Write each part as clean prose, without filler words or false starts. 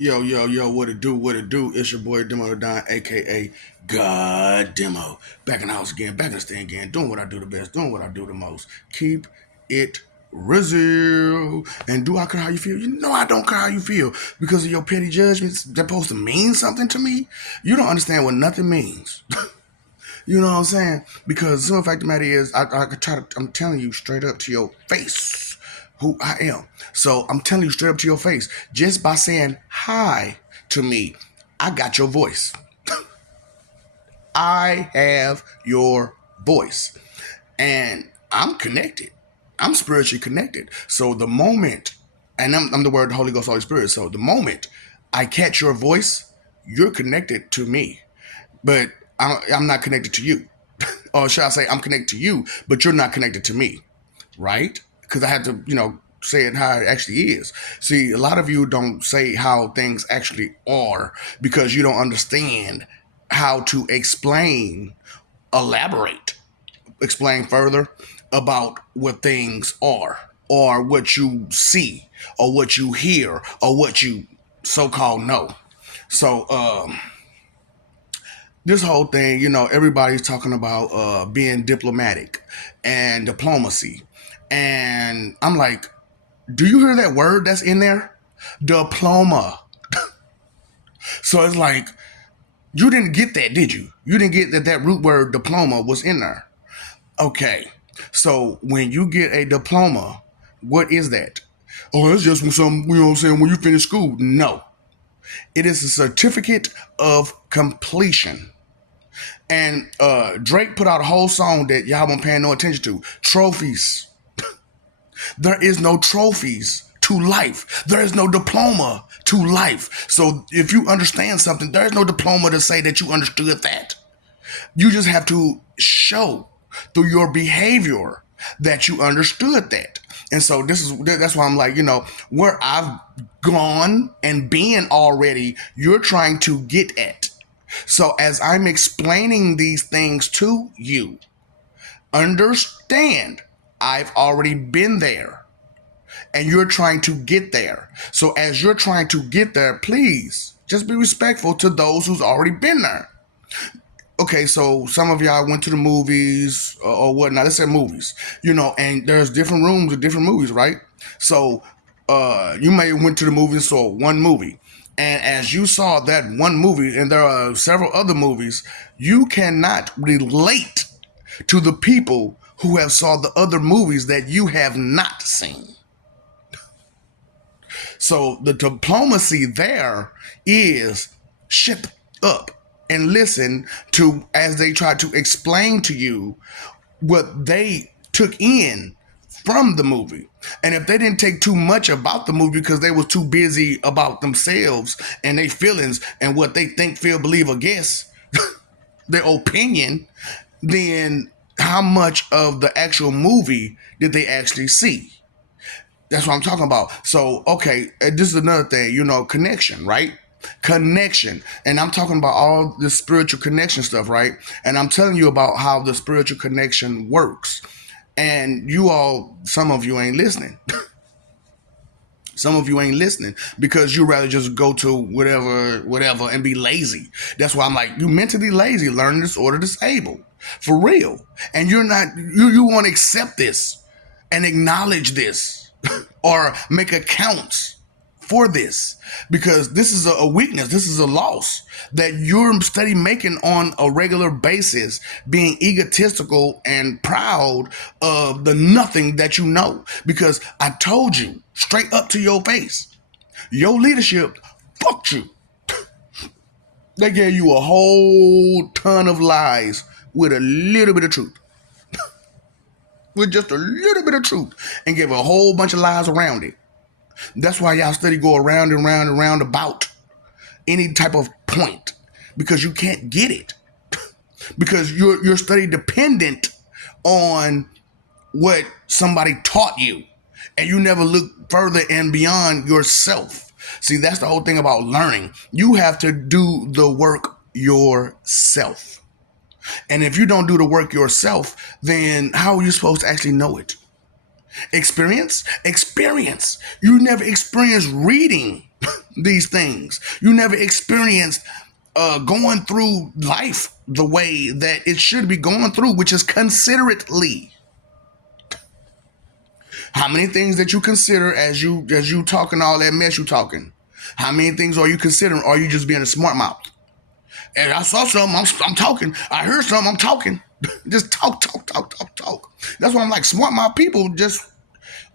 Yo, yo, yo, what it do, what it do? It's your boy Demo the Don, aka God Demo. Back in the house again, back in the stand again, doing what I do the best, doing what I do the most. Keep it real. And do I care how you feel? You know I don't care how you feel because of your petty judgments that's supposed to mean something to me. You don't understand what nothing means. You know what I'm saying? Because the simple fact of the matter is, I'm telling you straight up to your face who I am. So I'm telling you straight up to your face, just by saying hi to me, I got your voice. I have your voice. And I'm connected. I'm spiritually connected. So the moment, and I'm the word the Holy Ghost, Holy Spirit. So the moment I catch your voice, you're connected to me. But I'm not connected to you. Or should I say, I'm connected to you, but you're not connected to me, right? Because I had to, say it how it actually is. See, a lot of you don't say how things actually are because you don't understand how to elaborate, explain further about what things are, or what you see, or what you hear, or what you so-called know. So, this whole thing, everybody's talking about being diplomatic and diplomacy. And I'm like, do you hear that word that's in there? Diploma. So it's like, you didn't get that, did you? You didn't get that root word diploma was in there. Okay. So when you get a diploma, what is that? Oh, that's just some, when you finish school. No. It is a certificate of completion. And Drake put out a whole song that y'all weren't paying no attention to. Trophies. There is no trophies to life. There is no diploma to life. So if you understand something, there is no diploma to say that you understood that. You just have to show through your behavior that you understood that. And so that's why I'm like, where I've gone and been already, you're trying to get at. So as I'm explaining these things to you, understand I've already been there and you're trying to get there. So as you're trying to get there, please just be respectful to those who's already been there. Okay, so some of y'all went to the movies or whatnot. Let's say movies, and there's different rooms of different movies, right? So you may have went to the movie and saw one movie. And as you saw that one movie, and there are several other movies, you cannot relate to the people who have saw the other movies that you have not seen. So the diplomacy there is shut up and listen to as they try to explain to you what they took in from the movie. And if they didn't take too much about the movie because they were too busy about themselves and their feelings and what they think, feel, believe, or guess, their opinion, then how much of the actual movie did they actually see? That's what I'm talking about. So, okay, this is another thing, connection, right? Connection. And I'm talking about all the spiritual connection stuff, right? And I'm telling you about how the spiritual connection works. And some of you ain't listening. Some of you ain't listening because you rather just go to whatever, and be lazy. That's why I'm like, you mentally lazy, learning disorder disabled. For real. And you're not, you want to accept this and acknowledge this or make accounts for this because this is a weakness. This is a loss that you're steady making on a regular basis, being egotistical and proud of the nothing that you know. Because I told you straight up to your face, your leadership fucked you. They gave you a whole ton of lies with a little bit of truth. With just a little bit of truth and gave a whole bunch of lies around it. That's why y'all steady go around and round and round about any type of point because you can't get it because you're steady dependent on what somebody taught you and you never look further and beyond yourself. See, that's the whole thing about learning. You have to do the work yourself. And if you don't do the work yourself, then how are you supposed to actually know it? Experience? Experience. You never experienced reading these things. You never experienced going through life the way that it should be going through, which is considerately. How many things that you consider as you talking all that mess you talking? How many things are you considering? Or are you just being a smart mouth? And I saw something, I'm talking. I heard something, I'm talking. Just talk, talk, talk, talk, talk. That's why I'm like, smart mouth people just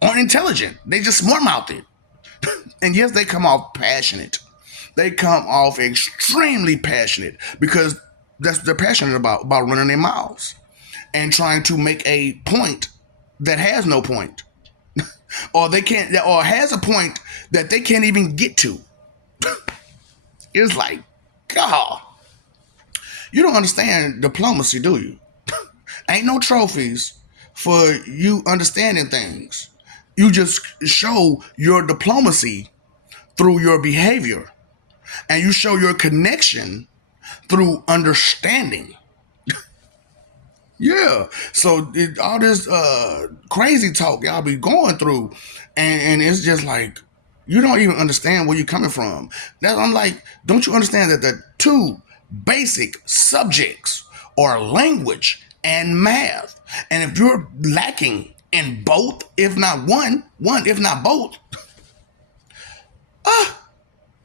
aren't intelligent. They just smart mouthed it. And yes, they come off passionate. They come off extremely passionate because that's what they're passionate about running their mouths and trying to make a point that has no point. Or they can't, or has a point that they can't even get to. It's like, God, you don't understand diplomacy, do you? Ain't no trophies for you understanding things. You just show your diplomacy through your behavior, and you show your connection through understanding. Yeah. So all this crazy talk y'all be going through, and it's just like you don't even understand where you're coming from. That I'm like, don't you understand that the two basic subjects are language and math, and if you're lacking in both, if not one if not both,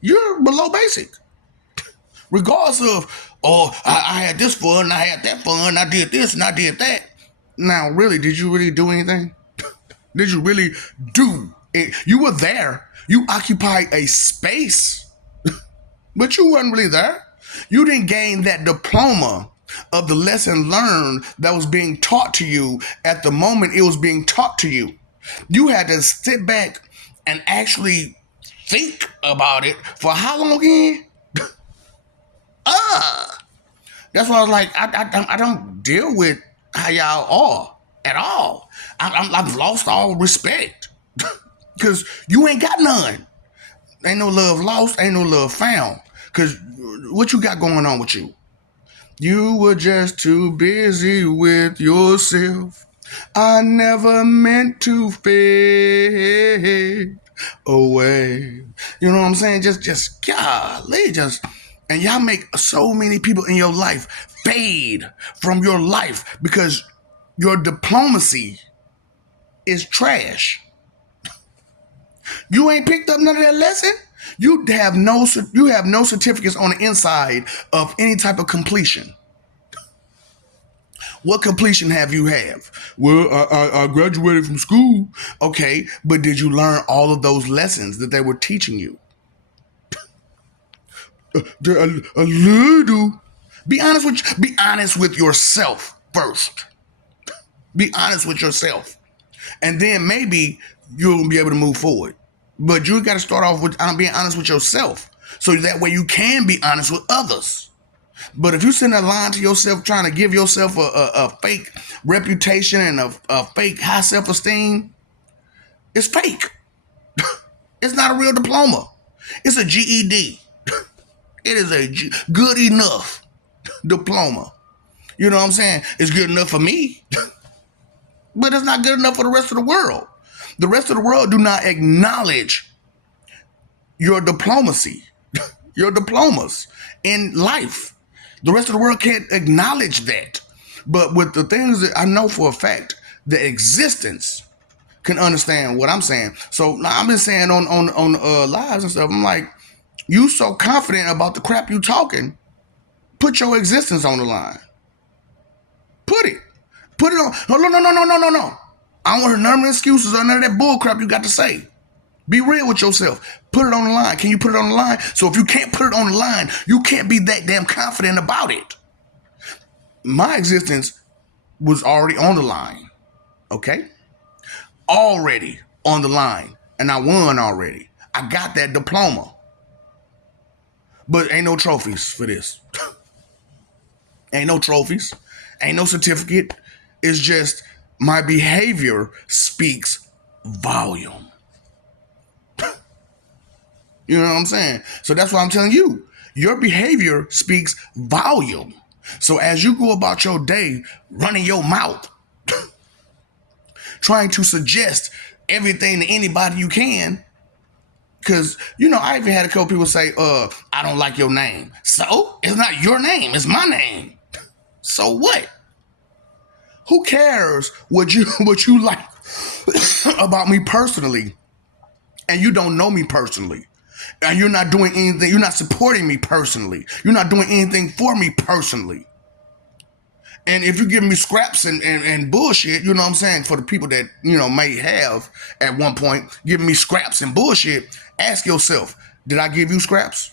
you're below basic. Regardless of, oh, I had this fun, I had that fun, I did this and I did that. Now, really, did you really do anything? Did you really do it? You were there. You occupied a space, but you weren't really there. You didn't gain that diploma of the lesson learned that was being taught to you at the moment it was being taught to you. You had to sit back and actually think about it for how long again? That's why I was like, I don't deal with how y'all are at all. I've lost all respect because you ain't got none. Ain't no love lost, ain't no love found. Because what you got going on with you? You were just too busy with yourself. I never meant to fade away. You know what I'm saying? Just golly, and y'all make so many people in your life fade from your life because your diplomacy is trash. You ain't picked up none of that lesson. You have no certificates on the inside of any type of completion. What completion have you have? Well, I graduated from school. Okay, but did you learn all of those lessons that they were teaching you? A little. Be honest with yourself first. Be honest with yourself, and then maybe you'll be able to move forward. But you got to start off with being honest with yourself, so that way you can be honest with others. But if you sitting there lying to yourself, trying to give yourself a fake reputation and a fake high self-esteem, it's fake. It's not a real diploma. It's a GED. It is a good enough diploma. You know what I'm saying? It's good enough for me, but it's not good enough for the rest of the world. The rest of the world do not acknowledge your diplomacy, your diplomas in life. The rest of the world can't acknowledge that. But with the things that I know for a fact, the existence can understand what I'm saying. So now I've been saying on lives and stuff, I'm like, you so confident about the crap you talking, put your existence on the line. Put it on. No. I don't want to hear none of the excuses or none of that bull crap you got to say. Be real with yourself. Put it on the line. Can you put it on the line? So if you can't put it on the line, you can't be that damn confident about it. My existence was already on the line. Okay? Already on the line. And I won already. I got that diploma. But ain't no trophies for this. Ain't no trophies. Ain't no certificate. It's just my behavior speaks volume. You know what I'm saying? So that's why I'm telling you. Your behavior speaks volume. So as you go about your day running your mouth, trying to suggest everything to anybody you can, Because, you know, I even had a couple people say, I don't like your name. So? It's not your name, it's my name. So what? Who cares what you like about me personally? And you don't know me personally. And you're not doing anything, you're not supporting me personally. You're not doing anything for me personally. And if you're giving me scraps and bullshit, you know what I'm saying, for the people that, you know, may have at one point giving me scraps and bullshit, ask yourself, did I give you scraps?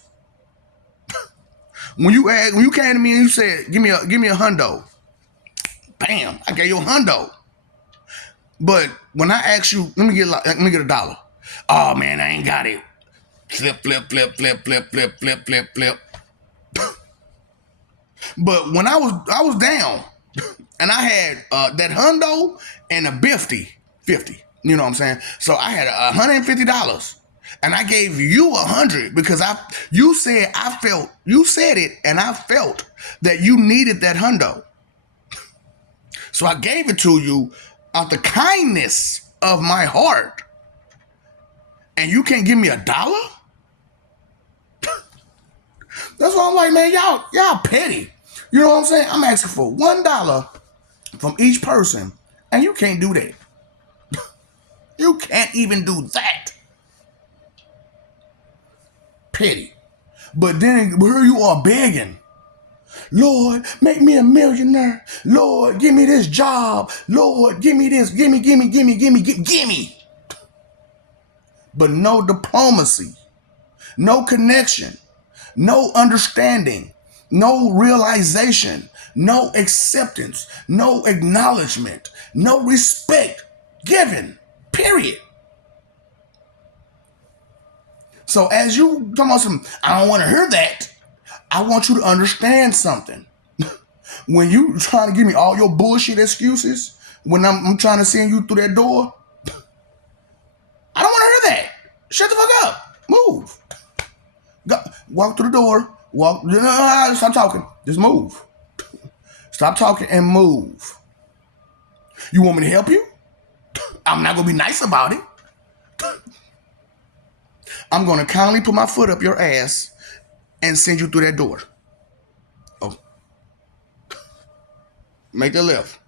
When you came to me and you said, give me a hundo, bam, I gave you a hundo. But when I ask you, let me get a dollar. Oh man, I ain't got it. Flip, flip, flip, flip, flip, flip, flip, flip, flip. But when I was down, and I had that hundo and a 50, you know what I'm saying? So I had $150, and I gave you 100 because you said it, and I felt that you needed that hundo. So I gave it to you out the kindness of my heart, and you can't give me $1? That's why I'm like, man, y'all petty. You know what I'm saying? I'm asking for $1 from each person, and you can't do that. You can't even do that. Petty. But then here you are begging. Lord, make me a millionaire. Lord, give me this job. Lord, give me this. Gimme. But no diplomacy, no connection, no understanding, no realization, no acceptance, no acknowledgement, no respect given, period. So as you come on some, I don't want to hear that. I want you to understand something. When you trying to give me all your bullshit excuses, when I'm trying to send you through that door, I don't want to hear that. Shut the fuck up. Move. Go, walk through the door. Stop talking. Just move. Stop talking and move. You want me to help you? I'm not going to be nice about it. I'm going to kindly put my foot up your ass and send you through that door. Oh. Make the left.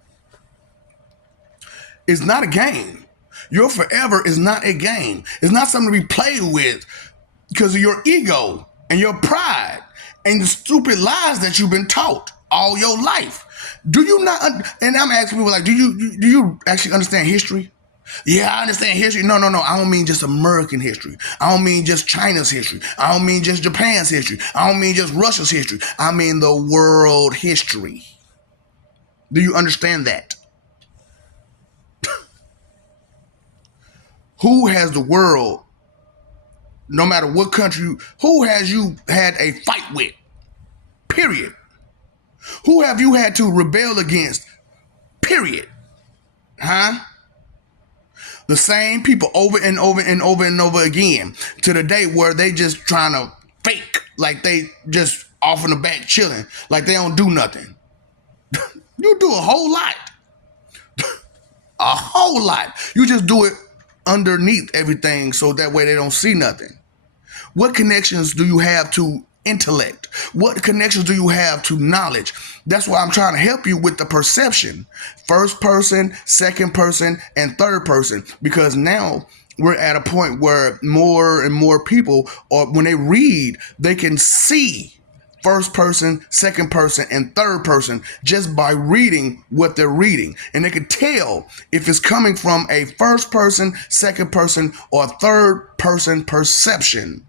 It's not a game. Your forever is not a game. It's not something to be played with because of your ego and your pride and the stupid lies that you've been taught all your life. Do you not? And I'm asking people like, do you actually understand history? Yeah, I understand history. No. I don't mean just American history. I don't mean just China's history. I don't mean just Japan's history. I don't mean just Russia's history. I mean the world history. Do you understand that? Who has the world, no matter what country, who has you had a fight with? Period. Who have you had to rebel against? Period. Huh? The same people over and over and over and over again to the day where they just trying to fake like they just off in the back chilling, like they don't do nothing. You do a whole lot. A whole lot. You just do it underneath everything so that way they don't see nothing. What connections do you have to intellect? What connections do you have to knowledge? That's why I'm trying to help you with the perception. First person, second person, and third person. Because now we're at a point where more and more people, or when they read, they can see first person, second person, and third person just by reading what they're reading. And they can tell if it's coming from a first person, second person, or third person perception.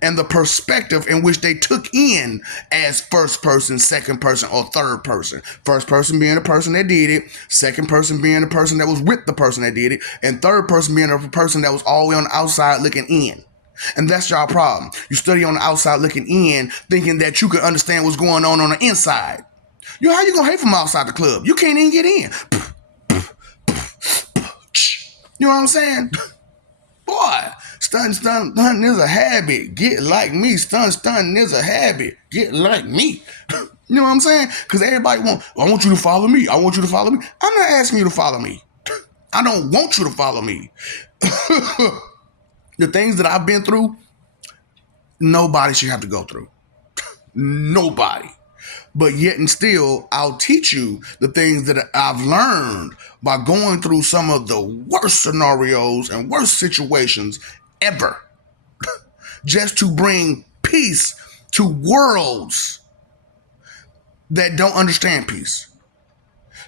And the perspective in which they took in as first person, second person, or third person. First person being the person that did it, second person being the person that was with the person that did it, and third person being the person that was all the way on the outside looking in. And that's y'all problem. You study on the outside looking in, thinking that you can understand what's going on the inside. How you gonna hate from outside the club? You can't even get in. You know what I'm saying? Boy, stunting is a habit. Get like me. Stunting is a habit. Get like me. You know what I'm saying? Because everybody I want you to follow me. I want you to follow me. I'm not asking you to follow me. I don't want you to follow me. The things that I've been through, nobody should have to go through. Nobody. But yet and still, I'll teach you the things that I've learned by going through some of the worst scenarios and worst situations ever, just to bring peace to worlds that don't understand peace,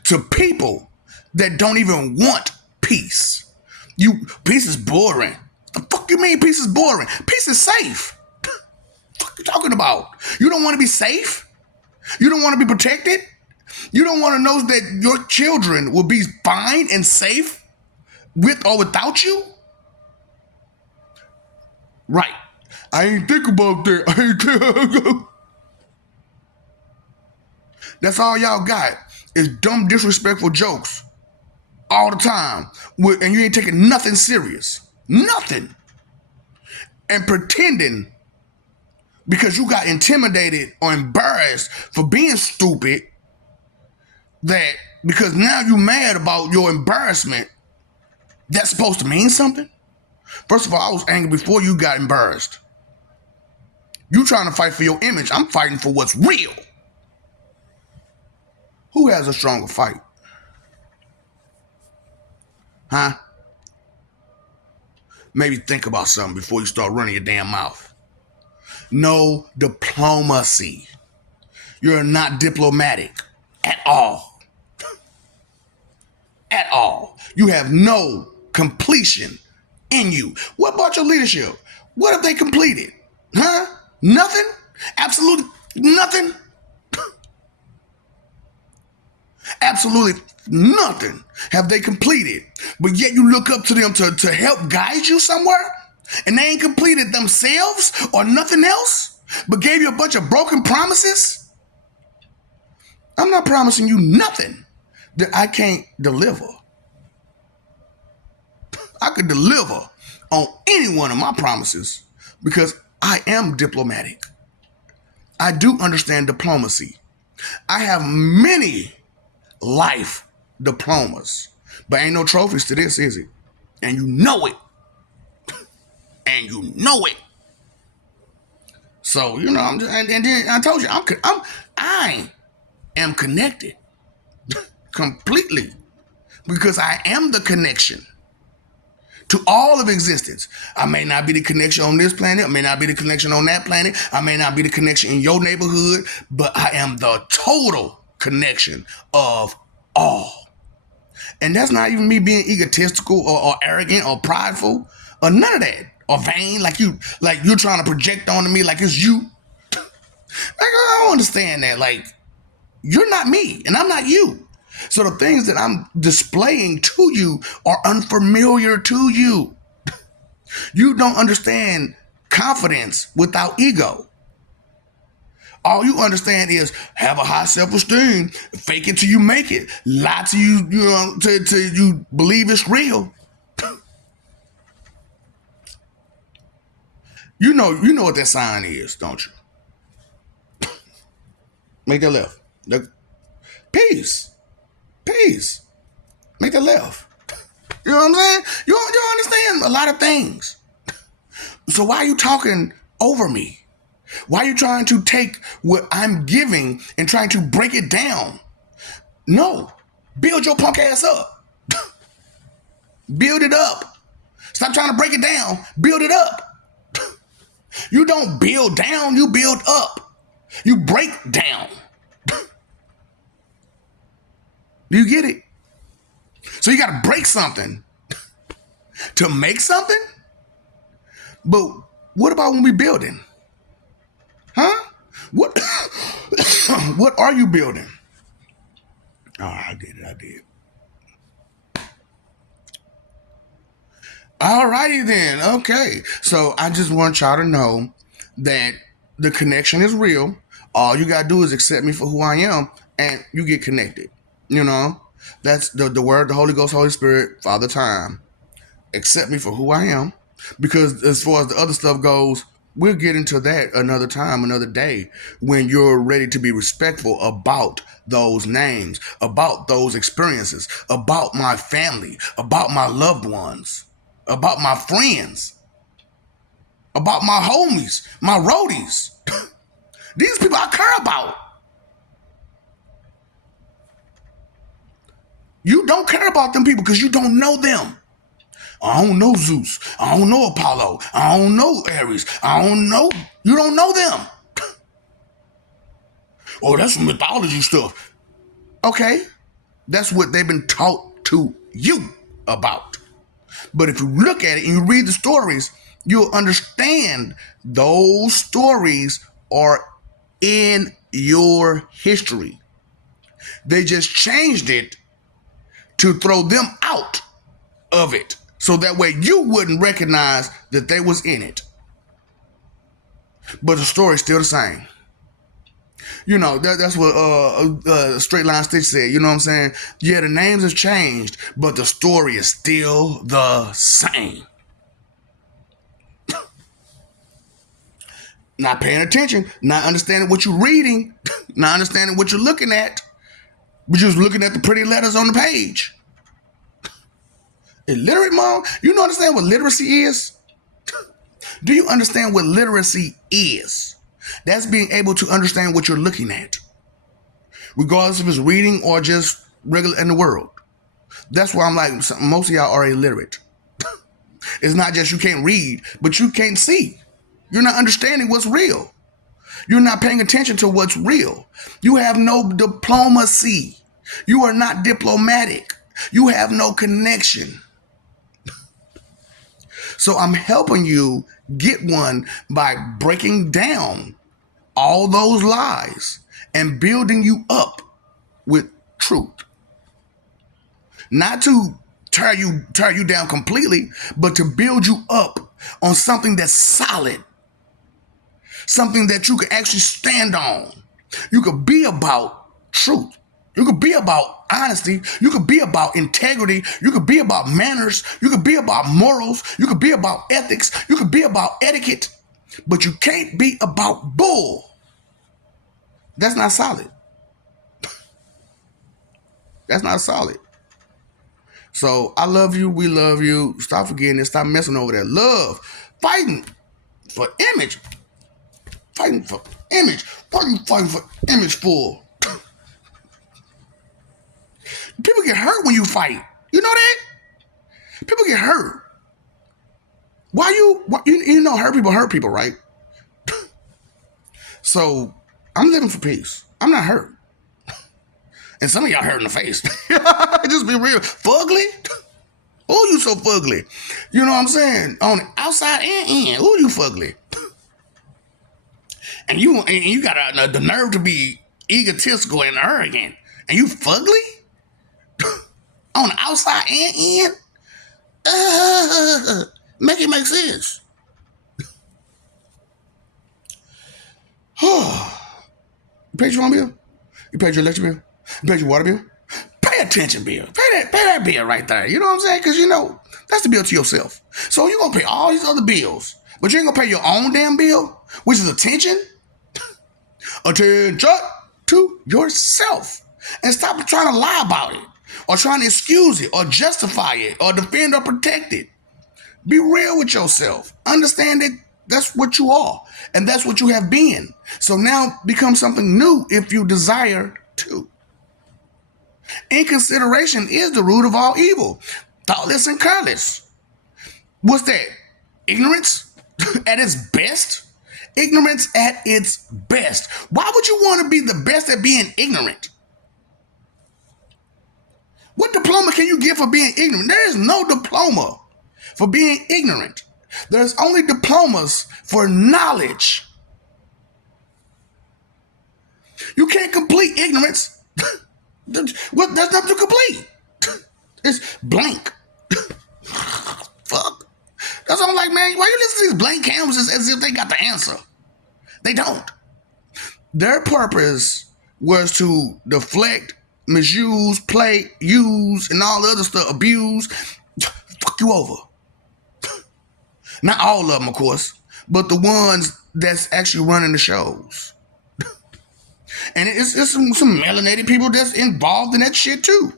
to people that don't even want peace. Peace is boring. The fuck you mean peace is boring? Peace is safe. What the fuck you talking about? You don't want to be safe? You don't want to be protected? You don't want to know that your children will be fine and safe with or without you? Right. I ain't think about that. That's all y'all got is dumb, disrespectful jokes all the time. And you ain't taking nothing serious. Nothing. And pretending because you got intimidated or embarrassed for being stupid, that because now you mad about your embarrassment, that's supposed to mean something? First of all, I was angry before you got embarrassed. You trying to fight for your image. I'm fighting for what's real. Who has a stronger fight? Huh? Maybe think about something before you start running your damn mouth. No diplomacy. You're not diplomatic at all. At all. You have no completion in you. What about your leadership? What have they completed? Huh? Nothing? Absolutely nothing? Absolutely nothing have they completed. But yet you look up to them to help guide you somewhere? And they ain't completed themselves or nothing else, but gave you a bunch of broken promises? I'm not promising you nothing that I can't deliver. I could deliver on any one of my promises because I am diplomatic. I do understand diplomacy. I have many life diplomas, but ain't no trophies to this, is it? And you know it. And you know it. So, I'm just, and then I told you, I am connected completely because I am the connection to all of existence. I may not be the connection on this planet. I may not be the connection on that planet. I may not be the connection in your neighborhood, but I am the total connection of all. And that's not even me being egotistical or arrogant or prideful or none of that. Or vain, like you're trying to project onto me like it's you. Like, I don't understand that. Like, you're not me and I'm not you. So the things that I'm displaying to you are unfamiliar to you. You don't understand confidence without ego. All you understand is have a high self-esteem, fake it till you make it, lie to you, till you believe it's real. You know what that sign is, don't you? Make that left. Peace. Peace. Make that left. You know what I'm saying? You understand a lot of things. So why are you talking over me? Why are you trying to take what I'm giving and trying to break it down? No. Build your punk ass up. Build it up. Stop trying to break it down. Build it up. You don't build down, you build up. You break down. Do you get it? So you got to break something to make something? But what about when we building? Huh? What are you building? Oh, I did. Alrighty then. Okay. So I just want y'all to know that the connection is real. All you gotta do is accept me for who I am and you get connected. That's the word, the Holy Ghost, Holy Spirit, Father Time. Accept me for who I am. Because as far as the other stuff goes, we'll get into that another time, another day, when you're ready to be respectful about those names, about those experiences, about my family, about my loved ones, about my friends. about my homies, my roadies. These people I care about. You don't care about them people because you don't know them. I don't know Zeus. I don't know Apollo. I don't know Ares. I don't know. You don't know them. Oh, that's some mythology stuff. Okay, that's what they've been taught to you about. But if you look at it and you read the stories, you'll understand those stories are in your history. They just changed it to throw them out of it, so that way you wouldn't recognize that they was in it. But the story's still the same. You know, that's what Straight Line Stitch said. You know what I'm saying? Yeah, the names have changed, but the story is still the same. Not paying attention, not understanding what you're reading, not understanding what you're looking at, but just looking at the pretty letters on the page. Illiterate, mom? You understand what literacy is? Do you understand what literacy is? That's being able to understand what you're looking at, regardless if it's reading or just regular in the world. That's why I'm like, most of y'all are illiterate. It's not just you can't read, but you can't see. You're not understanding what's real. You're not paying attention to what's real. You have no diplomacy. You are not diplomatic. You have no connection. So I'm helping you get one by breaking down all those lies and building you up with truth. Not to tear you down completely, but to build you up on something that's solid. Something that you can actually stand on. You could be about truth. You could be about honesty. You could be about integrity. You could be about manners. You could be about morals. You could be about ethics. You could be about etiquette. But you can't be about bull. That's not solid. That's not solid. So I love you. We love you. Stop forgetting it. Stop messing over that love. Fighting for image. Fighting for image. What are you fighting for image for? People get hurt when you fight. You know that? People get hurt. Why you know hurt people, right? So I'm living for peace. I'm not hurt. And some of y'all hurt in the face. Just be real. Fugly? Oh, you so fugly. You know what I'm saying? On the outside and in. Oh, you fugly. And you got the nerve to be egotistical and arrogant. And you fugly? On the outside and in? Make it make sense. You paid your phone bill? You paid your electric bill? You paid your water bill? Pay attention bill. Pay that bill right there. You know what I'm saying? Because, that's the bill to yourself. So you're going to pay all these other bills, but you ain't going to pay your own damn bill, which is attention. Attention to yourself. And stop trying to lie about it, or trying to excuse it, or justify it, or defend or protect it. Be real with yourself. Understand that that's what you are, and that's what you have been. So now become something new if you desire to. Inconsideration is the root of all evil. Thoughtless and careless. What's that? Ignorance at its best? Ignorance at its best. Why would you want to be the best at being ignorant? What diploma can you get for being ignorant? There is no diploma for being ignorant. There's only diplomas for knowledge. You can't complete ignorance. Well, there's nothing to complete. It's blank. Fuck. That's what I'm like, man, why you listen to these blank canvases as if they got the answer? They don't. Their purpose was to deflect, misuse, play, use, and all the other stuff, abuse, fuck you over. Not all of them, of course, but the ones that's actually running the shows. And it's some melanated people that's involved in that shit too.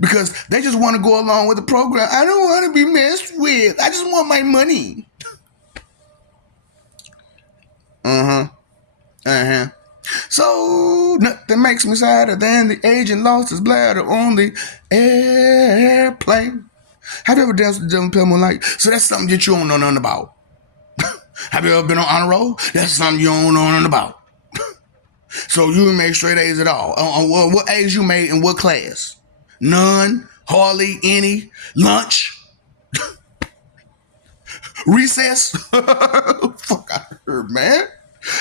Because they just want to go along with the program. I don't want to be messed with. I just want my money. Uh-huh. Uh-huh. So nothing makes me sadder than the agent lost his bladder on the airplane. Have you ever danced with Dylan Pale Moonlight? So that's something that you don't know nothing about. Have you ever been on honor roll? That's something you don't know nothing about. So you didn't make straight A's at all. What A's you made in what class? None, hardly any, lunch, recess. Fuck out of here, man.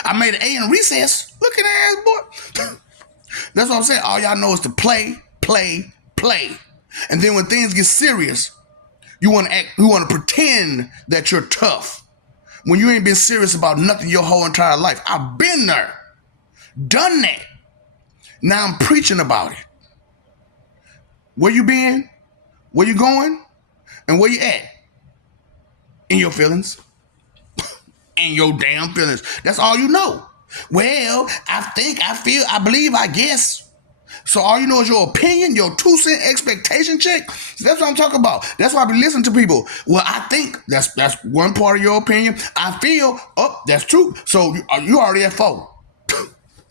I made an A in recess. Look at that ass, boy. That's what I'm saying. All y'all know is to play, play, play. And then when things get serious, you want to act, you want to pretend that you're tough. When you ain't been serious about nothing your whole entire life. I've been there. Done that. Now I'm preaching about it. Where you been? Where you going? And where you at? In your feelings. In your damn feelings. That's all you know. Well, I think, I feel, I believe, I guess. So all you know is your opinion, your 2-cent expectation check. That's what I'm talking about. That's why I be listening to people. Well, I think that's one part of your opinion. I feel, oh, that's true. So you already at 4.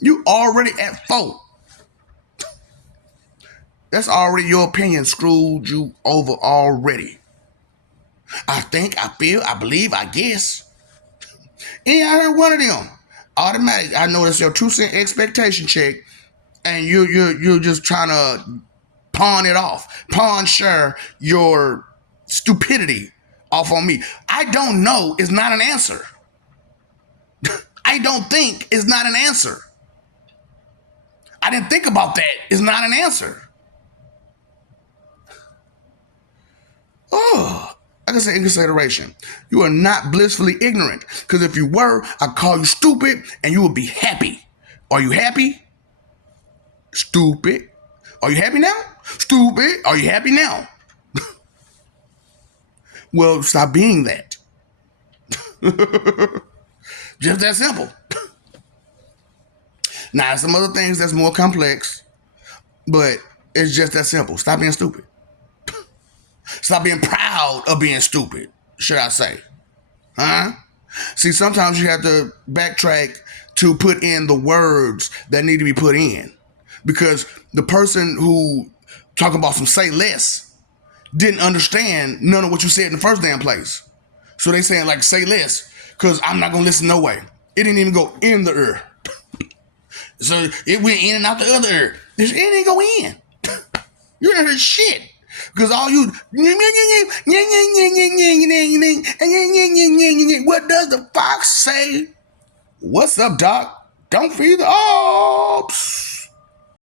You already at 4. That's already your opinion screwed you over already. I think, I feel, I believe, I guess. And I heard one of them. Automatic. I know that's your 2-cent expectation check, and you're just trying to pawn it off, share your stupidity off on me. I don't know is not an answer. I don't think is not an answer. I didn't think about that is not an answer. Oh, like I said, in consideration, you are not blissfully ignorant. Because if you were, I'd call you stupid and you would be happy. Are you happy? Stupid. Are you happy now? Stupid. Are you happy now? Well, stop being that. Just that simple. Now, some other things that's more complex, but it's just that simple. Stop being stupid. Stop being proud of being stupid, should I say. Huh? See, sometimes you have to backtrack to put in the words that need to be put in. Because the person who talking about some say less didn't understand none of what you said in the first damn place. So they saying like say less, because I'm not going to listen no way. It didn't even go in the ear. So it went in and out the other ear. It didn't go in. You didn't hear shit. Because all you, what does the fox say? What's up, Doc? Don't feed the ops.